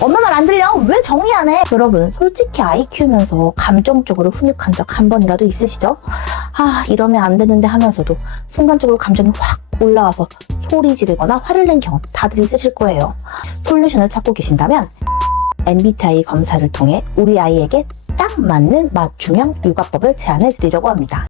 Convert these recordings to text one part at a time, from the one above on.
엄마 말 안 들려? 왜 정리 안 해? 여러분, 솔직히 아이 키우면서 감정적으로 훈육한 적 한 번이라도 있으시죠? 이러면 안 되는데 하면서도 순간적으로 감정이 확 올라와서 소리 지르거나 화를 낸 경험 다들 있으실 거예요. 솔루션을 찾고 계신다면 MBTI 검사를 통해 우리 아이에게 딱 맞는 맞춤형 육아법을 제안해 드리려고 합니다.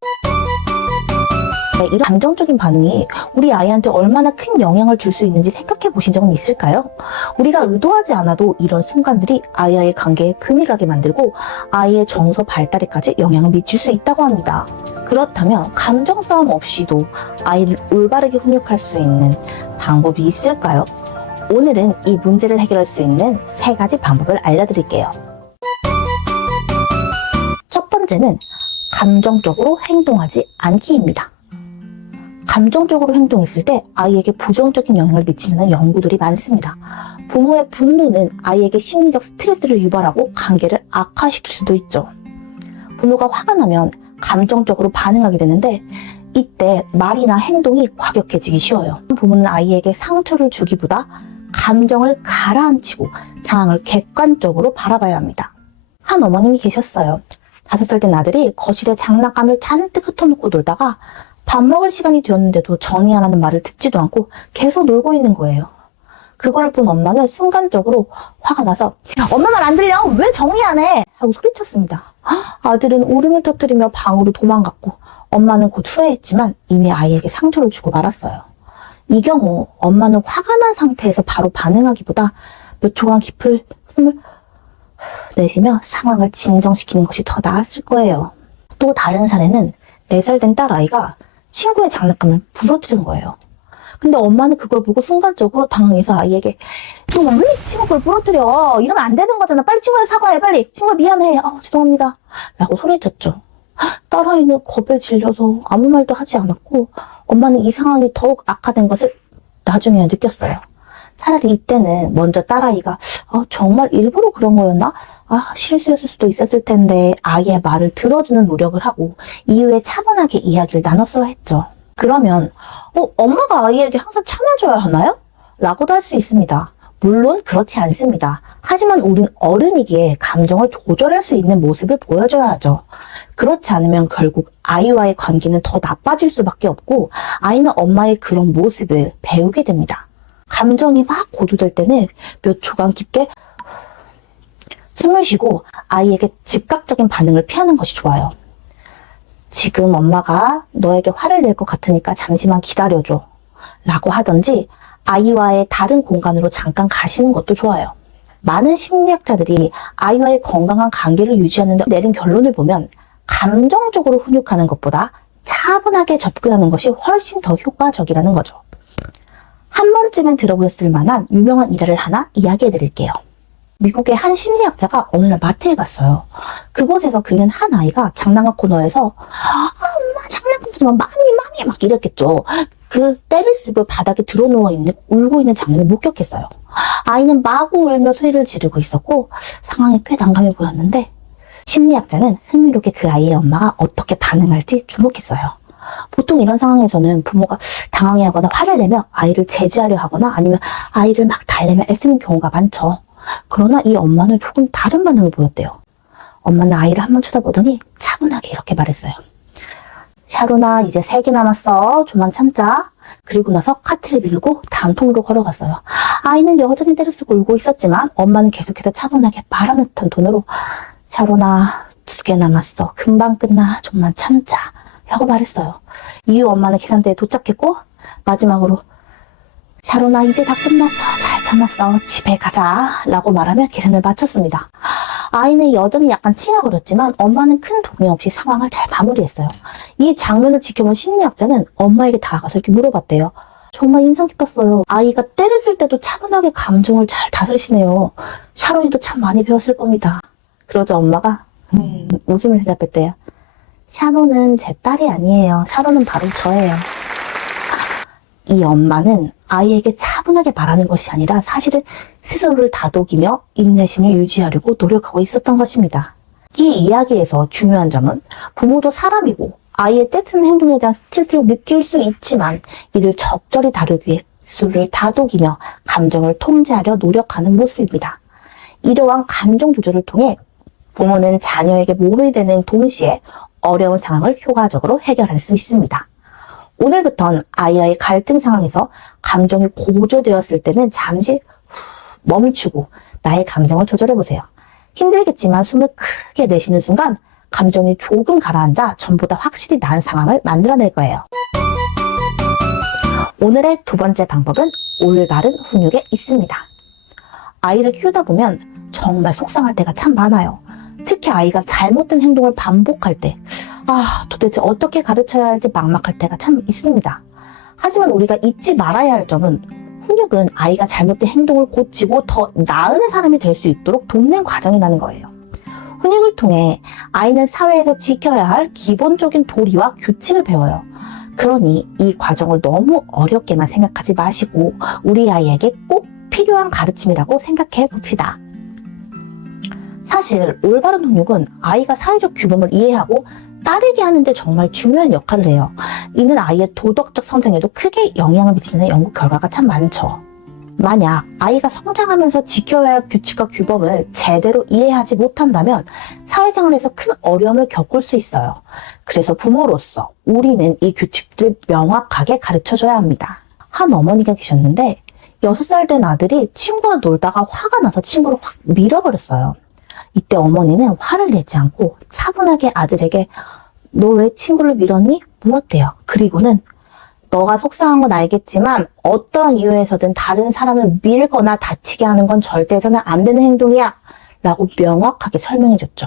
이런 감정적인 반응이 우리 아이한테 얼마나 큰 영향을 줄 수 있는지 생각해 보신 적은 있을까요? 우리가 의도하지 않아도 이런 순간들이 아이와의 관계에 금이 가게 만들고 아이의 정서 발달에까지 영향을 미칠 수 있다고 합니다. 그렇다면 감정 싸움 없이도 아이를 올바르게 훈육할 수 있는 방법이 있을까요? 오늘은 이 문제를 해결할 수 있는 3가지 방법을 알려드릴게요. 첫 번째는 감정적으로 행동하지 않기입니다. 감정적으로 행동했을 때 아이에게 부정적인 영향을 미치는 연구들이 많습니다. 부모의 분노는 아이에게 심리적 스트레스를 유발하고 관계를 악화시킬 수도 있죠. 부모가 화가 나면 감정적으로 반응하게 되는데 이때 말이나 행동이 과격해지기 쉬워요. 부모는 아이에게 상처를 주기보다 감정을 가라앉히고 상황을 객관적으로 바라봐야 합니다. 한 어머님이 계셨어요. 5살 된 아들이 거실에 장난감을 잔뜩 흩어놓고 놀다가 밥 먹을 시간이 되었는데도 정리 안 하는 말을 듣지도 않고 계속 놀고 있는 거예요. 그걸 본 엄마는 순간적으로 화가 나서 엄마 말 안 들려? 왜 정리 안 해? 하고 소리쳤습니다. 아들은 울음을 터뜨리며 방으로 도망갔고 엄마는 곧 후회했지만 이미 아이에게 상처를 주고 말았어요. 이 경우 엄마는 화가 난 상태에서 바로 반응하기보다 몇 초간 깊은 숨을 내쉬며 상황을 진정시키는 것이 더 나았을 거예요. 또 다른 사례는 4살 된 딸아이가 친구의 장난감을 부러뜨린 거예요. 근데 엄마는 그걸 보고 순간적으로 당황해서 아이에게 너 왜 친구 걸 부러뜨려? 이러면 안 되는 거잖아. 빨리 친구한테 사과해. 빨리. 친구가 미안해. 죄송합니다. 라고 소리쳤죠. 딸아이는 겁에 질려서 아무 말도 하지 않았고 엄마는 이 상황이 더욱 악화된 것을 나중에 느꼈어요. 차라리 이때는 먼저 딸아이가 정말 일부러 그런 거였나? 실수였을 수도 있었을 텐데 아이의 말을 들어주는 노력을 하고 이후에 차분하게 이야기를 나눴어야 했죠. 그러면 엄마가 아이에게 항상 참아줘야 하나요? 라고도 할 수 있습니다. 물론 그렇지 않습니다. 하지만 우린 어른이기에 감정을 조절할 수 있는 모습을 보여줘야 하죠. 그렇지 않으면 결국 아이와의 관계는 더 나빠질 수밖에 없고 아이는 엄마의 그런 모습을 배우게 됩니다. 감정이 막 고조될 때는 몇 초간 깊게 숨을 쉬고 아이에게 즉각적인 반응을 피하는 것이 좋아요. 지금 엄마가 너에게 화를 낼 것 같으니까 잠시만 기다려줘 라고 하던지 아이와의 다른 공간으로 잠깐 가시는 것도 좋아요. 많은 심리학자들이 아이와의 건강한 관계를 유지하는 데 내린 결론을 보면 감정적으로 훈육하는 것보다 차분하게 접근하는 것이 훨씬 더 효과적이라는 거죠. 한 번쯤은 들어보셨을 만한 유명한 일화를 하나 이야기해 드릴게요. 미국의 한 심리학자가 어느 날 마트에 갔어요. 그곳에서 그는 한 아이가 장난감 코너에서 엄마 장난감 주면 마미 막 이랬겠죠. 그 때를 쓰고 바닥에 드러누워 있는 울고 있는 장면을 목격했어요. 아이는 마구 울며 소리를 지르고 있었고 상황이 꽤 난감해 보였는데 심리학자는 흥미롭게 그 아이의 엄마가 어떻게 반응할지 주목했어요. 보통 이런 상황에서는 부모가 당황해하거나 화를 내며 아이를 제지하려 하거나 아니면 아이를 막 달래며 애쓰는 경우가 많죠. 그러나 이 엄마는 조금 다른 반응을 보였대요. 엄마는 아이를 한번 쳐다보더니 차분하게 이렇게 말했어요. 샤론아, 이제 3개 남았어. 좀만 참자. 그리고 나서 카트를 밀고 다음 통으로 걸어갔어요. 아이는 여전히 때를 쓰고 울고 있었지만 엄마는 계속해서 차분하게 말하는 듯한 톤으로 샤론아, 2개 남았어. 금방 끝나. 좀만 참자. 라고 말했어요. 이후 엄마는 계산대에 도착했고 마지막으로 샤론아, 이제 다 끝났어. 잘 참았어. 집에 가자. 라고 말하며 계산을 마쳤습니다. 아이는 여전히 약간 칭얼거렸지만 엄마는 큰 동요 없이 상황을 잘 마무리했어요. 이 장면을 지켜본 심리학자는 엄마에게 다가가서 이렇게 물어봤대요. 정말 인상 깊었어요. 아이가 때를 쓸 때도 차분하게 감정을 잘 다스리시네요. 샤론이도 참 많이 배웠을 겁니다. 그러자 엄마가 웃음을 대답했대요. 샤론은 제 딸이 아니에요. 샤론은 바로 저예요. 이 엄마는 아이에게 차분하게 말하는 것이 아니라 사실은 스스로를 다독이며 인내심을 유지하려고 노력하고 있었던 것입니다. 이 이야기에서 중요한 점은 부모도 사람이고 아이의 떼쓰는 행동에 대한 스트레스를 느낄 수 있지만 이를 적절히 다루기 위해 스스로를 다독이며 감정을 통제하려 노력하는 모습입니다. 이러한 감정 조절을 통해 부모는 자녀에게 몸이 되는 동시에 어려운 상황을 효과적으로 해결할 수 있습니다. 오늘부턴 아이와의 갈등 상황에서 감정이 고조되었을 때는 잠시 멈추고 나의 감정을 조절해보세요. 힘들겠지만 숨을 크게 내쉬는 순간 감정이 조금 가라앉아 전보다 확실히 나은 상황을 만들어낼 거예요. 오늘의 두 번째 방법은 올바른 훈육에 있습니다. 아이를 키우다 보면 정말 속상할 때가 참 많아요. 특히 아이가 잘못된 행동을 반복할 때 도대체 어떻게 가르쳐야 할지 막막할 때가 참 있습니다. 하지만 우리가 잊지 말아야 할 점은 훈육은 아이가 잘못된 행동을 고치고 더 나은 사람이 될 수 있도록 돕는 과정이라는 거예요. 훈육을 통해 아이는 사회에서 지켜야 할 기본적인 도리와 규칙을 배워요. 그러니 이 과정을 너무 어렵게만 생각하지 마시고 우리 아이에게 꼭 필요한 가르침이라고 생각해 봅시다. 사실 올바른 훈육은 아이가 사회적 규범을 이해하고 따르게 하는데 정말 중요한 역할을 해요. 이는 아이의 도덕적 성장에도 크게 영향을 미치는 연구 결과가 참 많죠. 만약 아이가 성장하면서 지켜야 할 규칙과 규범을 제대로 이해하지 못한다면 사회생활에서 큰 어려움을 겪을 수 있어요. 그래서 부모로서 우리는 이 규칙들을 명확하게 가르쳐줘야 합니다. 한 어머니가 계셨는데 6살 된 아들이 친구와 놀다가 화가 나서 친구를 확 밀어버렸어요. 이때 어머니는 화를 내지 않고 차분하게 아들에게 너 왜 친구를 밀었니? 물었대요. 그리고는 너가 속상한 건 알겠지만 어떠한 이유에서든 다른 사람을 밀거나 다치게 하는 건 절대 해서는 안 되는 행동이야 라고 명확하게 설명해줬죠.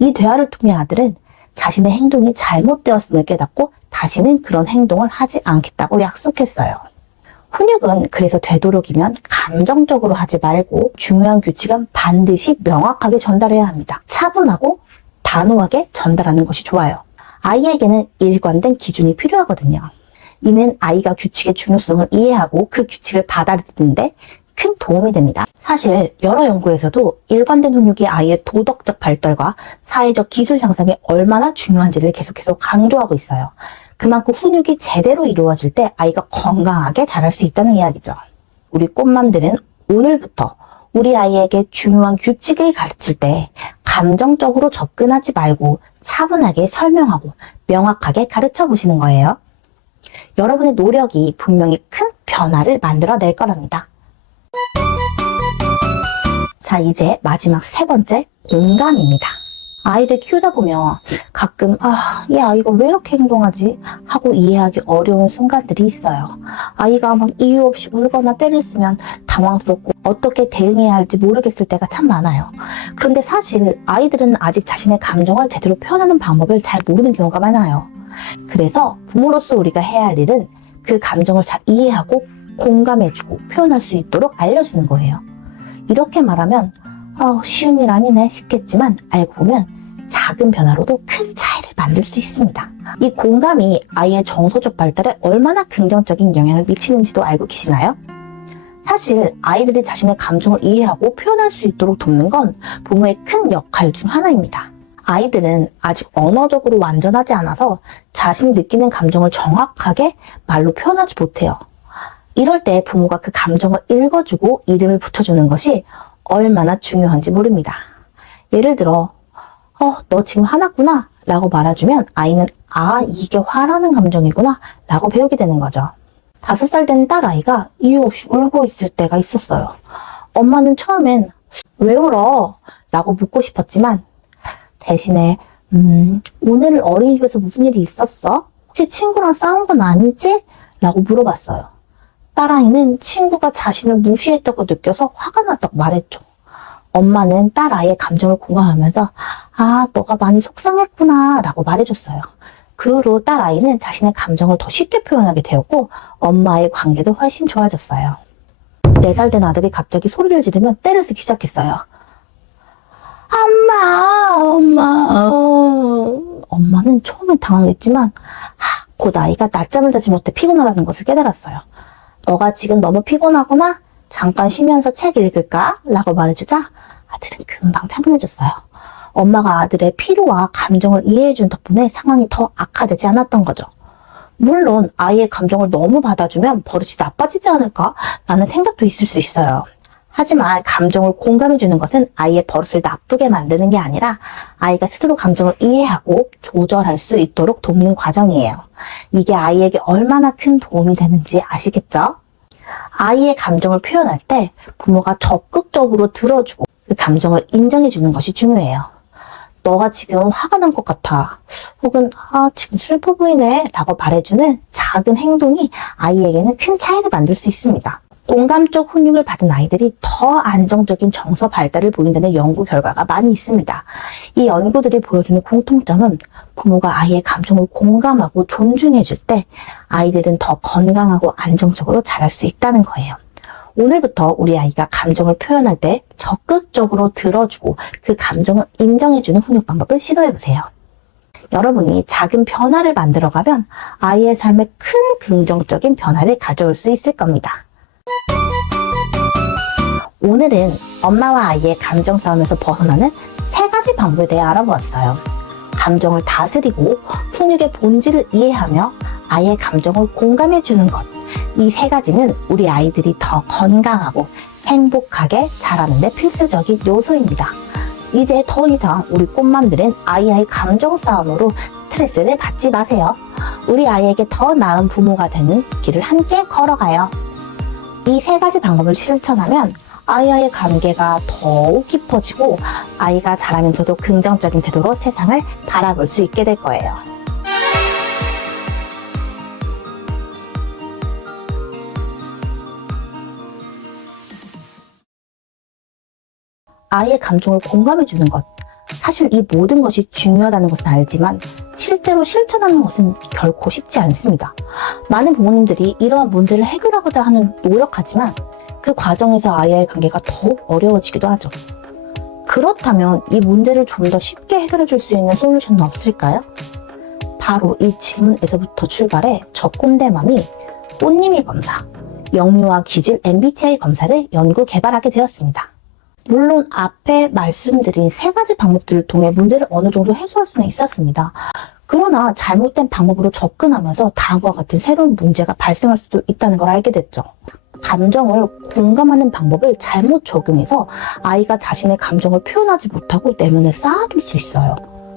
이 대화를 통해 아들은 자신의 행동이 잘못되었음을 깨닫고 다시는 그런 행동을 하지 않겠다고 약속했어요. 훈육은 그래서 되도록이면 감정적으로 하지 말고 중요한 규칙은 반드시 명확하게 전달해야 합니다. 차분하고 단호하게 전달하는 것이 좋아요. 아이에게는 일관된 기준이 필요하거든요. 이는 아이가 규칙의 중요성을 이해하고 그 규칙을 받아들이는데 큰 도움이 됩니다. 사실 여러 연구에서도 일관된 훈육이 아이의 도덕적 발달과 사회적 기술 향상에 얼마나 중요한지를 계속해서 강조하고 있어요. 그만큼 훈육이 제대로 이루어질 때 아이가 건강하게 자랄 수 있다는 이야기죠. 우리 꽃맘들은 오늘부터 우리 아이에게 중요한 규칙을 가르칠 때 감정적으로 접근하지 말고 차분하게 설명하고 명확하게 가르쳐 보시는 거예요. 여러분의 노력이 분명히 큰 변화를 만들어낼 거랍니다. 자, 이제 마지막 세 번째, 공감입니다. 아이를 키우다 보면 가끔 이 아이가 왜 이렇게 행동하지? 하고 이해하기 어려운 순간들이 있어요. 아이가 막 이유 없이 울거나 때를 쓰면 당황스럽고 어떻게 대응해야 할지 모르겠을 때가 참 많아요. 그런데 사실 아이들은 아직 자신의 감정을 제대로 표현하는 방법을 잘 모르는 경우가 많아요. 그래서 부모로서 우리가 해야 할 일은 그 감정을 잘 이해하고 공감해주고 표현할 수 있도록 알려주는 거예요. 이렇게 말하면 쉬운 일 아니네 싶겠지만 알고 보면 작은 변화로도 큰 차이를 만들 수 있습니다. 이 공감이 아이의 정서적 발달에 얼마나 긍정적인 영향을 미치는지도 알고 계시나요? 사실 아이들이 자신의 감정을 이해하고 표현할 수 있도록 돕는 건 부모의 큰 역할 중 하나입니다. 아이들은 아직 언어적으로 완전하지 않아서 자신이 느끼는 감정을 정확하게 말로 표현하지 못해요. 이럴 때 부모가 그 감정을 읽어주고 이름을 붙여주는 것이 얼마나 중요한지 모릅니다. 예를 들어 너 지금 화났구나 라고 말해주면 아이는 이게 화라는 감정이구나 라고 배우게 되는 거죠. 5살 된 딸아이가 이유 없이 울고 있을 때가 있었어요. 엄마는 처음엔 왜 울어? 라고 묻고 싶었지만 대신에 오늘 어린이집에서 무슨 일이 있었어? 혹시 친구랑 싸운 건 아니지? 라고 물어봤어요. 딸아이는 친구가 자신을 무시했다고 느껴서 화가 났다고 말했죠. 엄마는 딸아이의 감정을 공감하면서 너가 많이 속상했구나 라고 말해줬어요. 그 후로 딸아이는 자신의 감정을 더 쉽게 표현하게 되었고 엄마의 관계도 훨씬 좋아졌어요. 4살 된 아들이 갑자기 소리를 지르면 떼를 쓰기 시작했어요. 엄마. 엄마는 처음엔 당황했지만 곧 아이가 낮잠을 자지 못해 피곤하다는 것을 깨달았어요. 너가 지금 너무 피곤하구나? 잠깐 쉬면서 책 읽을까? 라고 말해주자 아들은 금방 차분해졌어요. 엄마가 아들의 피로와 감정을 이해해준 덕분에 상황이 더 악화되지 않았던 거죠. 물론 아이의 감정을 너무 받아주면 버릇이 나빠지지 않을까? 라는 생각도 있을 수 있어요. 하지만 감정을 공감해주는 것은 아이의 버릇을 나쁘게 만드는 게 아니라 아이가 스스로 감정을 이해하고 조절할 수 있도록 돕는 과정이에요. 이게 아이에게 얼마나 큰 도움이 되는지 아시겠죠? 아이의 감정을 표현할 때 부모가 적극적으로 들어주고 그 감정을 인정해주는 것이 중요해요. 너가 지금 화가 난 것 같아. 혹은 지금 슬퍼 보이네 라고 말해주는 작은 행동이 아이에게는 큰 차이를 만들 수 있습니다. 공감적 훈육을 받은 아이들이 더 안정적인 정서 발달을 보인다는 연구 결과가 많이 있습니다. 이 연구들이 보여주는 공통점은 부모가 아이의 감정을 공감하고 존중해줄 때 아이들은 더 건강하고 안정적으로 자랄 수 있다는 거예요. 오늘부터 우리 아이가 감정을 표현할 때 적극적으로 들어주고 그 감정을 인정해주는 훈육 방법을 시도해보세요. 여러분이 작은 변화를 만들어가면 아이의 삶에 큰 긍정적인 변화를 가져올 수 있을 겁니다. 오늘은 엄마와 아이의 감정 싸움에서 벗어나는 3가지 방법에 대해 알아보았어요. 감정을 다스리고 훈육의 본질을 이해하며 아이의 감정을 공감해주는 것. 이 3가지는 우리 아이들이 더 건강하고 행복하게 자라는 데 필수적인 요소입니다. 이제 더 이상 우리 꽃맘들은 아이의 감정 싸움으로 스트레스를 받지 마세요. 우리 아이에게 더 나은 부모가 되는 길을 함께 걸어가요. 이 3가지 방법을 실천하면 아이와의 관계가 더욱 깊어지고 아이가 자라면서도 긍정적인 태도로 세상을 바라볼 수 있게 될 거예요. 아이의 감정을 공감해주는 것. 사실 이 모든 것이 중요하다는 것은 알지만 실제로 실천하는 것은 결코 쉽지 않습니다. 많은 부모님들이 이러한 문제를 해결하고자 하는 노력하지만 그 과정에서 아이와의 관계가 더욱 어려워지기도 하죠. 그렇다면 이 문제를 좀 더 쉽게 해결해 줄 수 있는 솔루션은 없을까요? 바로 이 질문에서부터 출발해 저 꼰대맘이 꽃님이 검사, 영유아 기질 MBTI 검사를 연구 개발하게 되었습니다. 물론 앞에 말씀드린 3가지 방법들을 통해 문제를 어느 정도 해소할 수는 있었습니다. 그러나 잘못된 방법으로 접근하면서 다음과 같은 새로운 문제가 발생할 수도 있다는 걸 알게 됐죠. 감정을 공감하는 방법을 잘못 적용해서 아이가 자신의 감정을 표현하지 못하고 내면에 쌓아둘 수 있어요.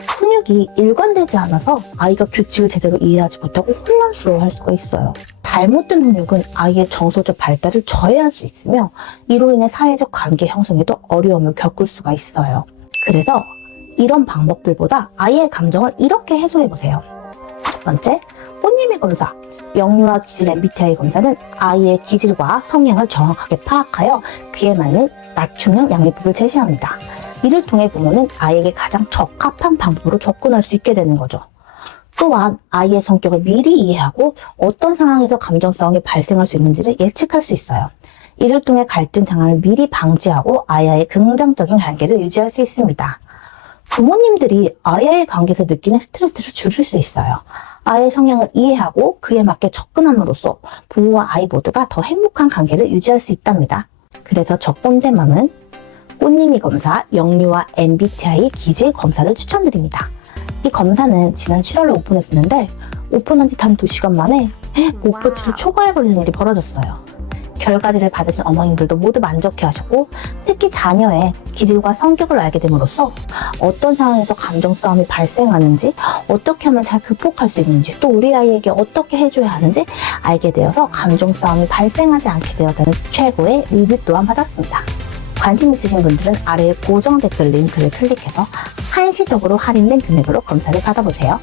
훈육이 일관되지 않아서 아이가 규칙을 제대로 이해하지 못하고 혼란스러워할 수가 있어요. 잘못된 훈육은 아이의 정서적 발달을 저해할 수 있으며 이로 인해 사회적 관계 형성에도 어려움을 겪을 수가 있어요. 그래서 이런 방법들보다 아이의 감정을 이렇게 해소해보세요. 첫 번째, 꽃님이 검사. 영유아 기질 MBTI 검사는 아이의 기질과 성향을 정확하게 파악하여 그에 맞는 맞춤형 양립법을 제시합니다. 이를 통해 부모는 아이에게 가장 적합한 방법으로 접근할 수 있게 되는 거죠. 또한 아이의 성격을 미리 이해하고 어떤 상황에서 감정 싸움이 발생할 수 있는지를 예측할 수 있어요. 이를 통해 갈등 상황을 미리 방지하고 아이와의 긍정적인 관계를 유지할 수 있습니다. 부모님들이 아이와의 관계에서 느끼는 스트레스를 줄일 수 있어요. 아이의 성향을 이해하고 그에 맞게 접근함으로써 부모와 아이 모두가 더 행복한 관계를 유지할 수 있답니다. 그래서 저 꼰대맘은 꽃님이 검사, 영유아 MBTI 기질 검사를 추천드립니다. 이 검사는 지난 7월에 오픈했었는데 오픈한 지 단 2시간 만에 목표치를 초과해버리는 일이 벌어졌어요. 결과지를 받으신 어머님들도 모두 만족해하셨고 특히 자녀의 기질과 성격을 알게 됨으로써 어떤 상황에서 감정 싸움이 발생하는지 어떻게 하면 잘 극복할 수 있는지 또 우리 아이에게 어떻게 해줘야 하는지 알게 되어서 감정 싸움이 발생하지 않게 되었다는 최고의 리뷰 또한 받았습니다. 관심 있으신 분들은 아래의 고정 댓글 링크를 클릭해서 한시적으로 할인된 금액으로 검사를 받아보세요.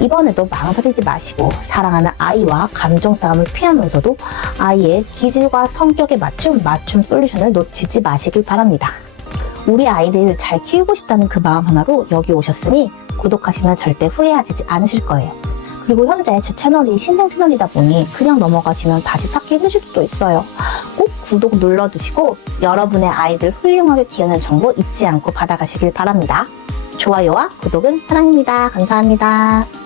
이번에도 망설이지 마시고 사랑하는 아이와 감정 싸움을 피하면서도 아이의 기질과 성격에 맞춤 솔루션을 놓치지 마시길 바랍니다. 우리 아이를 잘 키우고 싶다는 그 마음 하나로 여기 오셨으니 구독하시면 절대 후회하지 않으실 거예요. 그리고 현재 제 채널이 신생 채널이다 보니 그냥 넘어가시면 다시 찾기 힘드실 수도 있어요. 꼭 구독 눌러두시고 여러분의 아이들 훌륭하게 키우는 정보 잊지 않고 받아가시길 바랍니다. 좋아요와 구독은 사랑입니다. 감사합니다.